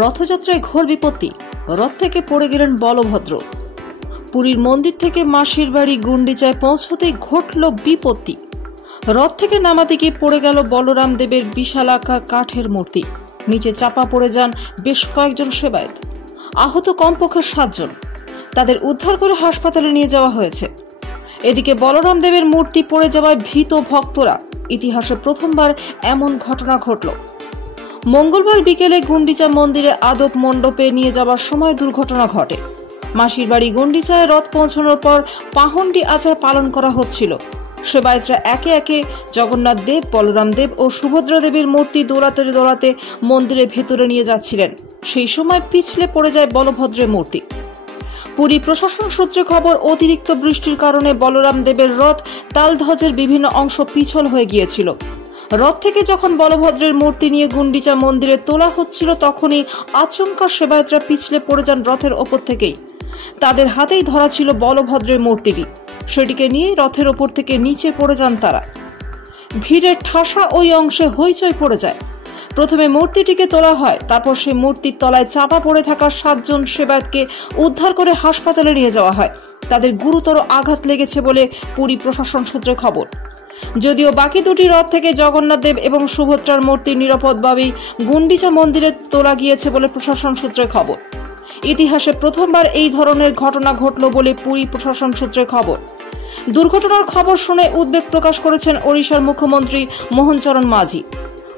রথযাত্রায় ঘোর বিপত্তি, রথ থেকে পড়ে গেলেন বলভদ্র। পুরীর মন্দির থেকে মাসির বাড়ি গুন্ডিচায় পৌঁছতেই ঘটল বিপত্তি। রথ থেকে নামাতে গিয়ে পড়ে গেল বলরাম দেবের বিশালাকার কাঠের মূর্তি। নিচে চাপা পড়ে যান বেশ কয়েকজন সেবায়েত। আহত কমপক্ষে 7 জন। তাদের উদ্ধার করে হাসপাতালে নিয়ে যাওয়া হয়েছে। এদিকে বলরাম দেবের মূর্তি পড়ে যাওয়ায় ভীত ভক্তরা। ইতিহাসে প্রথমবার এমন ঘটনা ঘটল। মঙ্গলবার বিকেলে গুন্ডিচা মন্দিরে আদব মণ্ডপে নিয়ে যাওয়ার সময় দুর্ঘটনা ঘটে। মাসির বাড়ি গুন্ডিচায় রথ পৌঁছানোর পর পাহন্ডি আচার পালন করা হচ্ছিল। সেবায়েতরা একে একে জগন্নাথ দেব, বলরাম দেব ও সুভদ্রা দেবীর মূর্তি দৌড়াতে দৌড়াতে মন্দিরের ভেতরে নিয়ে যাচ্ছিলেন। সেই সময় পিছলে পড়ে যায় বলভদ্রের মূর্তি। পুরী প্রশাসন সূত্রে খবর, অতিরিক্ত বৃষ্টির কারণে বলরাম দেবের রথ তালধ্বজের বিভিন্ন অংশ পিছল হয়ে গিয়েছিল। রথ থেকে যখন বলভদ্রের মূর্তি নিয়ে গুন্ডিচা মন্দিরে তোলা হচ্ছিল, তখনই আচমকা সেবায়েতরা পিছলে পড়ে যান রথের ওপর থেকেই। তাদের হাতেই ধরা ছিল বলভদ্রের মূর্তিটি। সেটিকে নিয়ে রথের ওপর থেকে নিচে পড়ে যান তারা। ভিড়ের ঠাসা ওই অংশে হইচই পড়ে যায়। প্রথমে মূর্তিটিকে তোলা হয়, তারপর সেই মূর্তির তলায় চাপা পড়ে থাকা 7 জন সেবায়েতকে উদ্ধার করে হাসপাতালে নিয়ে যাওয়া হয়। তাদের গুরুতর আঘাত লেগেছে বলে পুরী প্রশাসন সূত্রে খবর। যদিও বাকি দুটি রথ থেকে জগন্নাথ দেব এবং সুভদ্রার মূর্তি নিরাপদভাবেই গুন্ডিচা মন্দিরে তোলা গিয়েছে বলে প্রশাসন সূত্রে খবর। ইতিহাসে প্রথমবার এই ধরনের ঘটনা ঘটল বলে পুরী প্রশাসন সূত্রে খবর। দুর্ঘটনার খবর শুনে উদ্বেগ প্রকাশ করেছেন ওড়িশার মুখ্যমন্ত্রী মোহনচরণ মাঝি।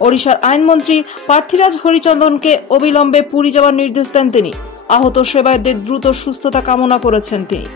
ওড়িশার আইনমন্ত্রী পার্থিরাজ হরিচন্দনকে অবিলম্বে পুরী যাওয়ার নির্দেশ দেন তিনি। আহত সেবায়েতদের দ্রুত সুস্থতা কামনা করেছেন তিনি।